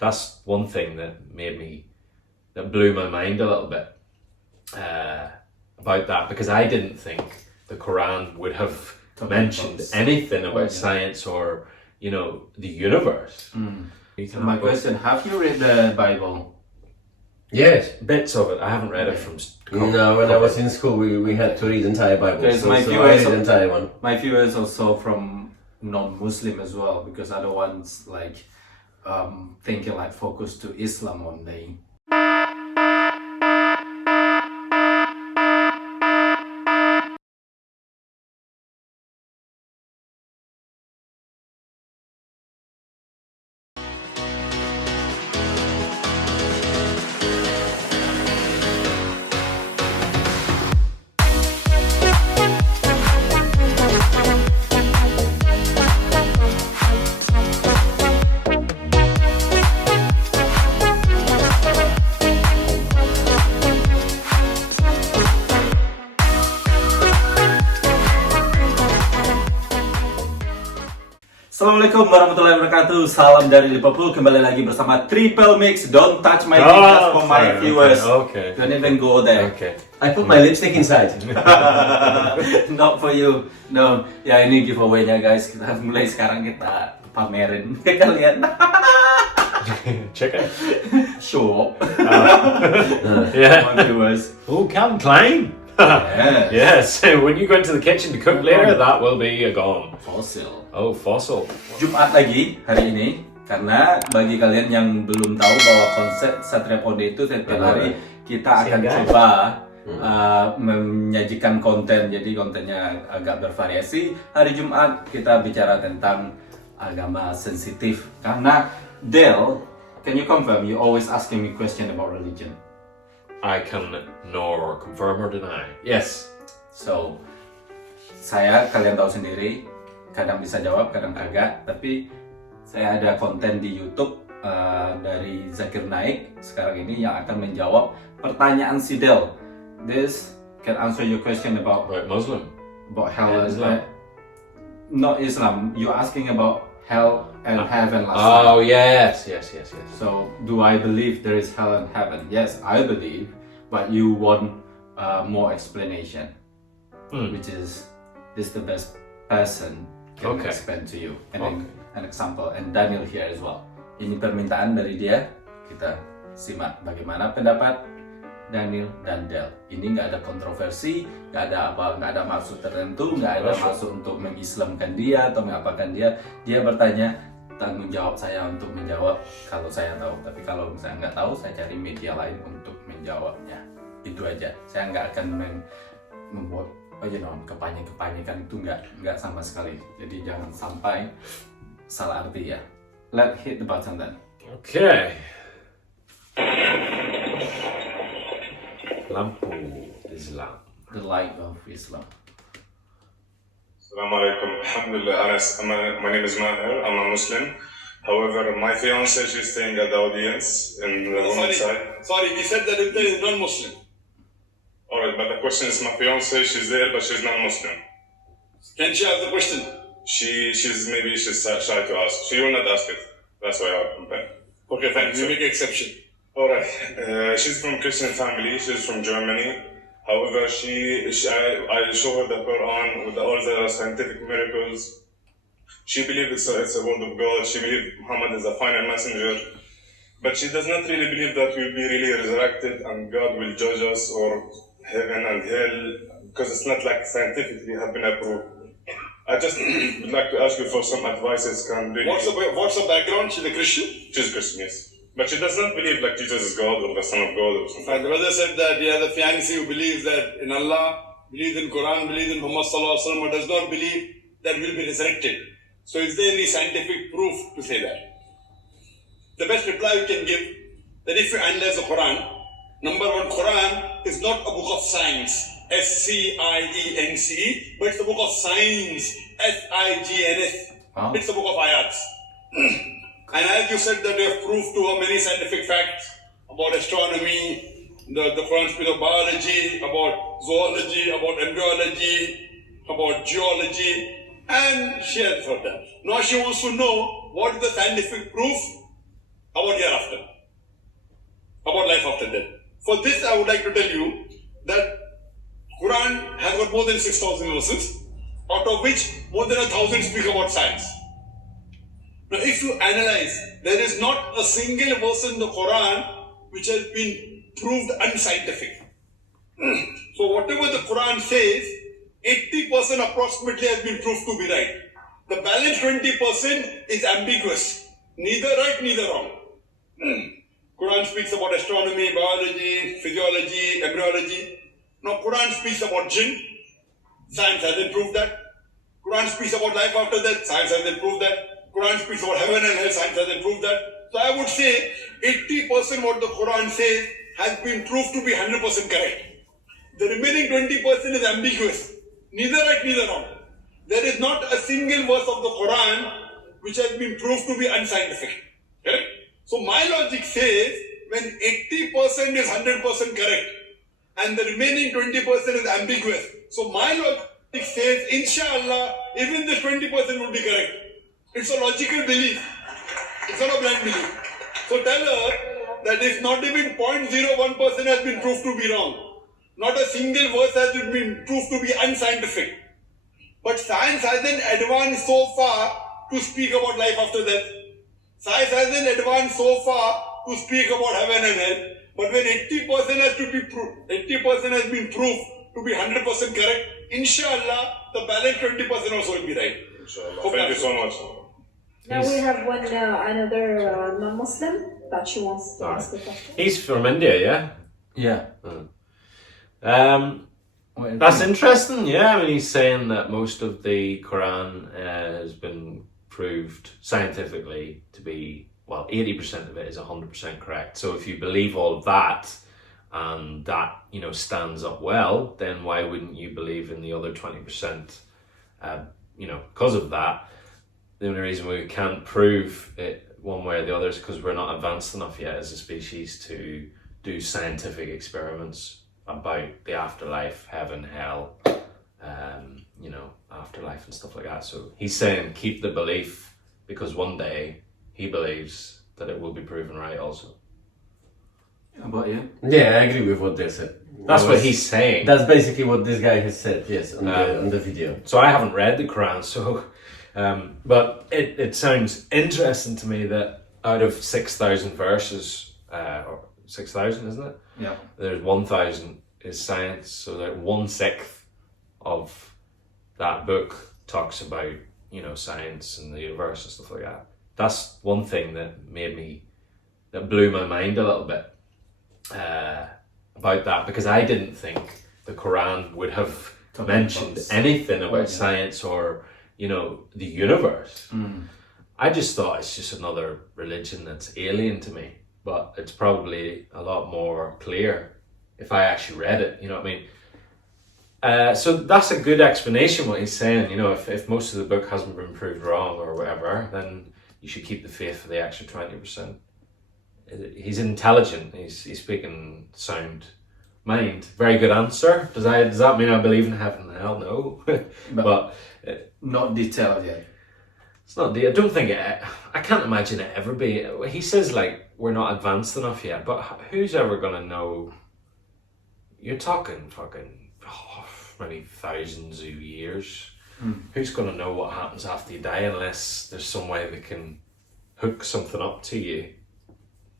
that's one thing that blew my mind a little bit about that, because I didn't think the Quran would have mentioned anything about science or, the universe. So my question, have you read the Bible? Yes, bits of it. I haven't read it from. No, when I was in school, we had to read the entire Bible. There's So my I viewers read the entire one. My viewers also from non-Muslim as well, because other ones thinking focus to Islam only. Assalamualaikum warahmatullahi wabarakatuh. Salam dari Liverpool. Kembali lagi bersama Triple Mix. Don't touch my fingers for my viewers. Okay. Don't even go there. Okay. I put my lipstick inside. Not for you. No. Ya, ini giveaway-nya guys. Kita mulai sekarang kita pamerin ke kalian. Check it. Show. Yeah. My viewers. Oh, Calvin Klein. Yes. When you go into the kitchen to cook later, that will be gone. Fossil. Oh, fossil. Jumat lagi hari ini, karena bagi kalian yang belum tahu bahwa konsep Satria Ponde itu setiap hari kita akan coba menyajikan konten, jadi kontennya agak bervariasi. Hari Jumat kita bicara tentang agama sensitif, karena Del, can you confirm you always asking me question about religion? I can nor confirm or deny. Yes. So, kalian tahu sendiri, kadang bisa jawab, kadang kagak. Tapi saya ada konten di YouTube dari Zakir Naik sekarang ini yang akan menjawab pertanyaan si Del. This can answer your question about Muslim, about hell and Islam. Not Islam. You're asking about hell and heaven last Oh, time. yes. So, do I believe there is hell and heaven? Yes, I believe, but you want more explanation, which is this the best person can explain to you, and an example, and Daniel here as well. Ini permintaan dari dia, kita simak bagaimana pendapat Daniel dan Del. Ini nggak ada kontroversi, nggak ada maksud tertentu, nggak ada maksud untuk mengislamkan dia atau mengapakan dia. Dia bertanya, tanggung jawab saya untuk menjawab kalau saya tahu. Tapi kalau misalnya nggak tahu, saya cari media lain untuk menjawabnya. Itu aja. Saya nggak akan membuat kepanjang-kepanjangan itu nggak sama sekali. Jadi jangan sampai salah arti ya. Let's hit the button then. Okay. Lampu Islam. The light of Islam. Assalamu alaikum. Alhamdulillah, my name is Maher. I'm a Muslim. However, my fiancée, she's staying at the audience in the women's side. Sorry, he said that if there is non-Muslim. Alright, but the question is my fiancée, she's there, but she's not Muslim. Can she ask the question? She's shy to ask. She will not ask it. That's why I'm back. Okay, fine. You make exception. Alright, she's from Christian family. She's from Germany. However, I show her the Quran with all the scientific miracles. She believes it's a word of God. She believes Muhammad is a final messenger. But she does not really believe that we'll be really resurrected and God will judge us, or heaven and hell, because it's not scientifically have been approved. I just would like to ask you for some advices. What's the background? She's a Christian? She's Christian, yes. But she does not believe Jesus is God or the Son of God or something. The brother said that he has a fiancé who believes that in Allah, believes in Quran, believes in Muhammad sallallahu alaihi wasallam, but does not believe that we'll be resurrected. So is there any scientific proof to say that? The best reply you can give, that if you analyze the Quran, number one, Quran is not a book of science, S-C-I-E-N-C-E, but it's a book of science, S-I-G-N-S. Huh? It's a book of ayats. And as you said that we have proved to her many scientific facts about astronomy, the Quran speaks of biology, about zoology, about embryology, about geology, and she has heard that. Now she wants to know what is the scientific proof about hereafter. For this, I would like to tell you that Quran has got more than 6,000 verses, out of which more than 1,000 speak about science. Now, if you analyze, there is not a single verse in the Quran which has been proved unscientific. So whatever the Quran says, 80% approximately has been proved to be right. The balance 20% is ambiguous. Neither right, neither wrong. Quran speaks about astronomy, biology, physiology, embryology. Now Quran speaks about jinn. Science hasn't proved that. Quran speaks about life after death. Science hasn't proved that. Quran speaks about heaven and hell. Science hasn't proved that. So I would say 80% what the Quran says has been proved to be 100% correct. The remaining 20% is ambiguous. Neither right, neither wrong. There is not a single verse of the Quran which has been proved to be unscientific. Correct? So my logic says when 80% is 100% correct and the remaining 20% is ambiguous. So my logic says, inshallah, even this 20% would be correct. It's a logical belief. It's not a blind belief. So tell her that if not even 0.01% has been proved to be wrong, not a single verse has been proved to be unscientific. But science hasn't advanced so far to speak about life after death. Science hasn't advanced so far to speak about heaven and hell. But when 80% has to be proved, 80% has been proved to be 100% correct, inshallah, the balance 20% also will be right. Inshallah. Thank you so much. Now we have one another non-Muslim that she wants to Alright. ask a question. He's from India, yeah? Yeah. What do you That's think? interesting, yeah. I mean, he's saying that most of the Quran has been proved scientifically to be, well, 80% of it is 100% correct. So if you believe all of that, and that, you know, stands up well, then why wouldn't you believe in the other 20%? You know, because of that, the only reason we can't prove it one way or the other is because we're not advanced enough yet as a species to do scientific experiments about the afterlife, heaven, hell, you know, afterlife and stuff like that. So he's saying keep the belief because one day he believes that it will be proven right also. How about you? Yeah, I agree with what they said. That's what he's saying. That's basically what this guy has said, yes, on the video. So I haven't read the Quran, so but it sounds interesting to me that out of 6,000 verses, or 6,000, isn't it? Yeah. There's 1,000 is science, so that 1/6 of that book talks about, you know, science and the universe and stuff like that. That's one thing that blew my mind a little bit about that, because I didn't think the Quran would have Talking mentioned about anything about yeah. science or, you know, the universe. I just thought it's just another religion that's alien to me, but it's probably a lot more clear if I actually read it, you know what I mean? So that's a good explanation what he's saying, you know, if most of the book hasn't been proved wrong or whatever, then you should keep the faith for the extra 20%. He's intelligent, he's speaking sound mind. Very good answer. Does that mean I believe in heaven and hell? No. but Not detailed yet. it's not I don't think I can't imagine it ever be. He says like we're not advanced enough yet, but who's ever gonna know? You're talking fucking maybe thousands of years. Who's gonna know what happens after you die unless there's some way they can hook something up to you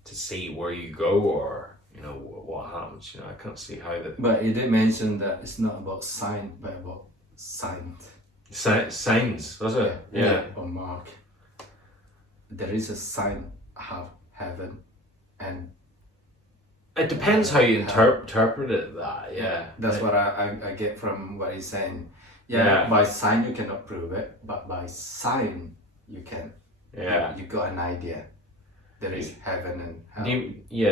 to see where you go or, you know, what happens. You know, I can't see how that. But you did mention that it's not about sign, but about signed. Signs, was it? Yeah. Or mark. There is a sign of heaven and It depends how you interpret it. Yeah. that's what I get from what he's saying. Yeah. By sign you cannot prove it, but by sign you can. Yeah. You got an idea. There is heaven and hell.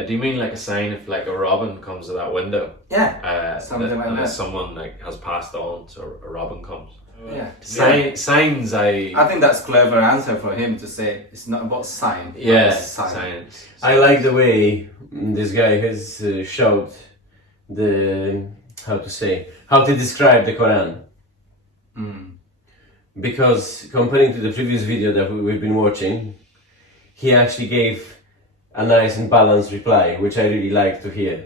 Do you mean like a sign if like a robin comes to that window? Yeah. Something like unless that. someone like has passed on, so a robin comes. Yeah. Signs. I think that's clever answer for him to say it's not about sign. but Yeah. it's sign. Science. I like the way this guy has showed how to describe the Quran. Because comparing to the previous video that we've been watching, he actually gave a nice and balanced reply, which I really like to hear.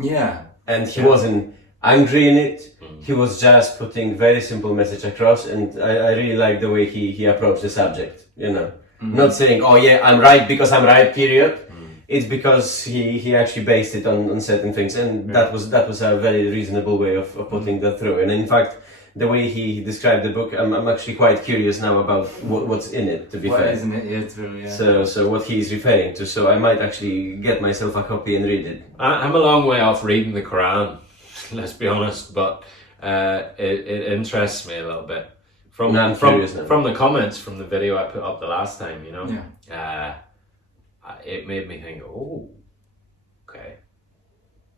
Yeah. and he wasn't angry in it. He was just putting very simple message across, and I really like the way he approached the subject. You know, not saying, "Oh yeah, I'm right because I'm right." Period. It's because he actually based it on certain things, and that was a very reasonable way of putting that through. And in fact, the way he described the book, I'm actually quite curious now about what's in it. To be Well, fair, isn't it? Yeah, true. Yeah. so what he's referring to. So I might actually get myself a copy and read it. I'm a long way off reading the Quran, let's be honest, but it interests me a little bit. No, I'm curious now. From the comments from the video I put up the last time, you know, Yeah. it made me think, oh, okay.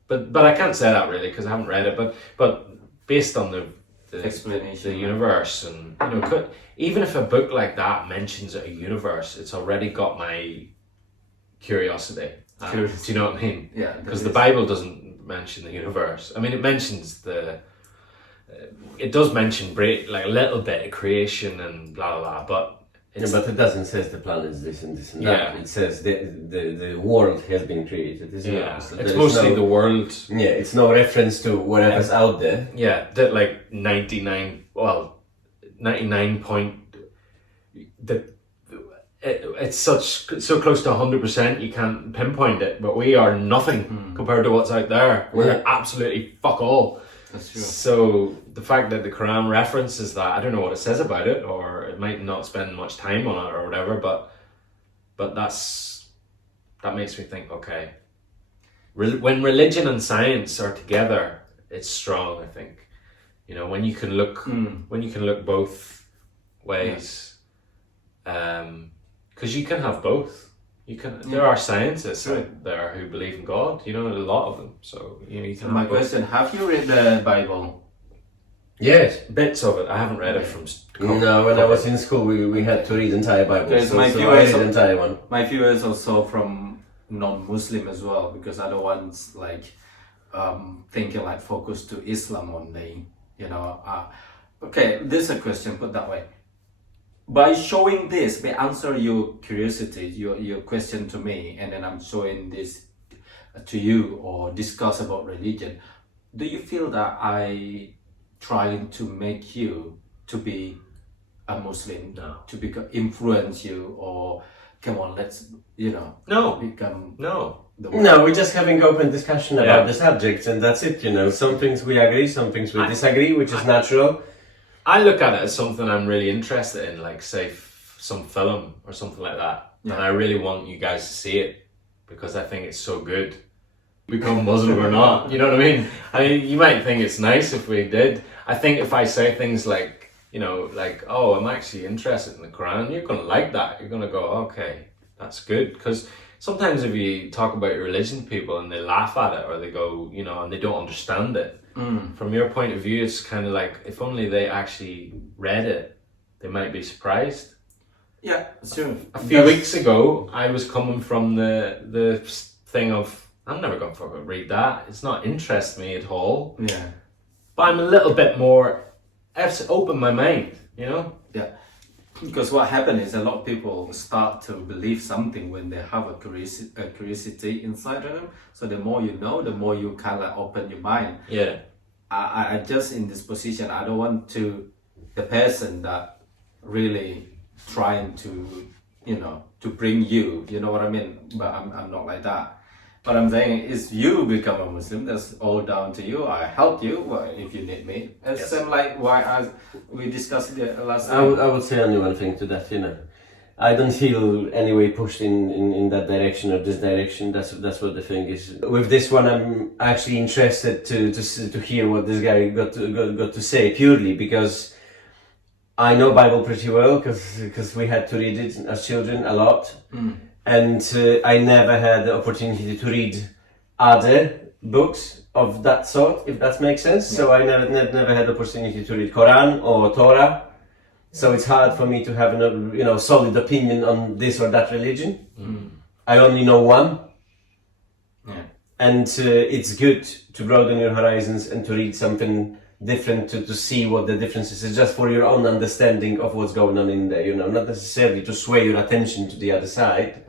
But I can't say that really because I haven't read it. But based on the Explanation. the universe, and you know, even if a book like that mentions a universe, it's already got my curiosity. Do you know what I mean? Yeah. Because the Bible doesn't mention the universe. I mean, it mentions it does mention like a little bit of creation and blah blah blah, but Yeah, but it doesn't say the planets this and this and that. Yeah. It says the world has been created. Isn't yeah, it? So it's there is mostly no, the world. Yeah, it's no reference to whatever's out there. Yeah, that like 99 point. It's so close to 100% you can't pinpoint it, but we are nothing compared to what's out there. We're Yeah. absolutely fuck all. That's true. So the fact that the Quran references that, I don't know what it says about it, or it might not spend much time on it or whatever, but that makes me think, okay, when religion and science are together, it's strong. I think, you know, when you can look both ways, because you can have both. You can. There are scientists out there who believe in God. You know, a lot of them. So you know, you can. My have both. question: have you read the Bible? Yes. Bits of it. I haven't read it from. No, when I was in school, we had to read entire Bible. There's So my I viewers read the of- entire one. My viewers also from non-Muslim as well, because I don't want like thinking like focus to Islam only. You know. Okay, this is a question put that way. By showing this, may answer your curiosity, your question to me, and then I'm showing this to you or discuss about religion. Do you feel that I trying to make you to be a Muslim, No. to influence you, or come on, let's No. become No. the No, we're just having open discussion about Yeah. the subject, and that's it. You know, some things we agree, some things we disagree, which is natural. I look at it as something I'm really interested in, like say some film or something like that, and I really want you guys to see it because I think it's so good. Become Muslim or not, you know what I mean? I mean, you might think it's nice if we did. I think if I say things like, you know, like, oh, I'm actually interested in the Quran, you're gonna like that. You're gonna go, okay, that's good, because sometimes if you talk about your religion to people and they laugh at it or they go, you know, and they don't understand it. From your point of view, it's kind of like if only they actually read it, they might be surprised. Yeah, sure. A few weeks ago, I was coming from the thing of I'm never going to fucking read that. It's not interest me at all. Yeah. But I'm a little bit more. I've opened my mind, you know. Yeah, because what happens is a lot of people start to believe something when they have a curiosity inside of them. So the more you know, the more you kind of open your mind. Yeah. I just in this position, I don't want to the person that really trying to to bring you know what I mean, but I'm not like that. But I'm saying is you become a Muslim, that's all down to you. I help you if you need me. It's same like why we discussed it last time. I would say only one thing to that, you know. I don't feel any way pushed in that direction or this direction. That's what the thing is. With this one, I'm actually interested to hear what this guy got to say, purely because I know Bible pretty well because we had to read it as children a lot, and I never had the opportunity to read other books of that sort, if that makes sense. So I never had the opportunity to read Quran or Torah. So it's hard for me to have a solid opinion on this or that religion. I only know one. Yeah. And it's good to broaden your horizons and to read something different to see what the difference is. It's just for your own understanding of what's going on in there, not necessarily to sway your attention to the other side.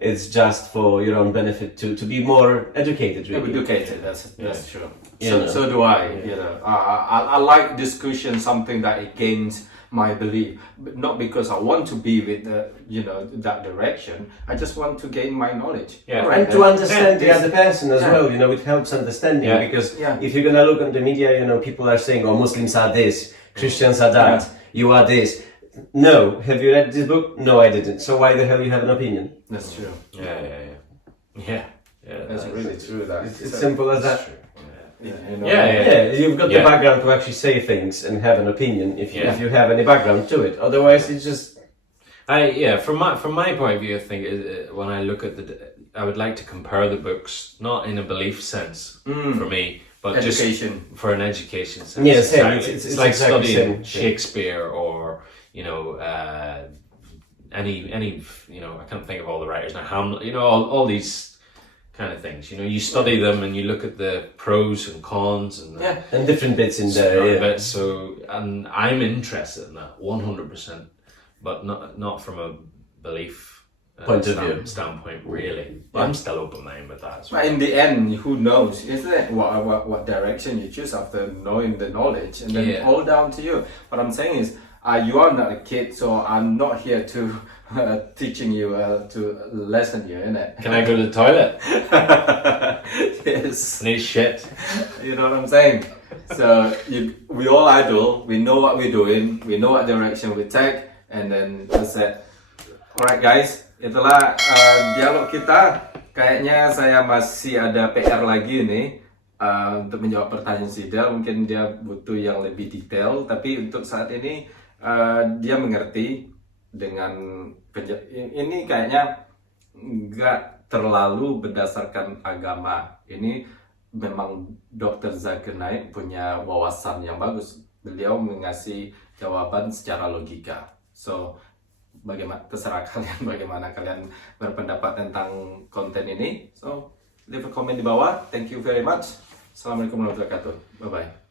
It's just for your own benefit to be more educated, really. Educated, that's true. You know. So do I. You know, I like discussion, something that against my belief, but not because I want to be with the, you know, that direction. I just want to gain my knowledge. Yeah. Alright, And to understand the this- other person as Yeah. well, you know, it helps understanding, Yeah. because Yeah. if you're gonna look on the media, you know, people are saying, oh, Muslims are this, Christians are that, you are this. No, have you read this book? No, I didn't. So why the hell you have an opinion? That's true. Yeah. That's really true. That It's simple as that. You know, Yeah, you've got Yeah. the background to actually say things and have an opinion if Yeah. you have any background to it. Otherwise, it's just From my point of view, I think when I look at I would like to compare the books, not in a belief sense for me, but Education. just for an education sense. Yeah, same. Exactly. It's It's like exactly studying same. Shakespeare or any I can't think of all the writers now. Hamlet, all these kind of things. You study them and you look at the pros and cons and the and different bits in there. Yeah. bits. So, and I'm interested in that 100%, but not from a belief Point of view. standpoint, really. But I'm still open-minded with that as well. But in the end, who knows? Isn't it what direction you choose after knowing the knowledge, and then Yeah. all down to you. What I'm saying is, you are not a kid, so I'm not here to teaching you to lesson you, innit? Can I go to the toilet? Yes. I need shit. You know what I'm saying? So we all idle. We know what we're doing. We know what direction we take, and then that's it. Alright guys, itulah dialog kita. Kayaknya saya masih ada PR lagi nih untuk menjawab pertanyaan Sidel. Mungkin dia butuh yang lebih detail, tapi untuk saat ini dia mengerti dengan ini kayaknya nggak terlalu berdasarkan agama. Ini memang Dr. Zakir Naik punya wawasan yang bagus. Beliau mengasih jawaban secara logika. So bagaimana, terserah kalian bagaimana kalian berpendapat tentang konten ini. So leave a comment di bawah. Thank you very much. Assalamualaikum warahmatullahi wabarakatuh. Bye bye.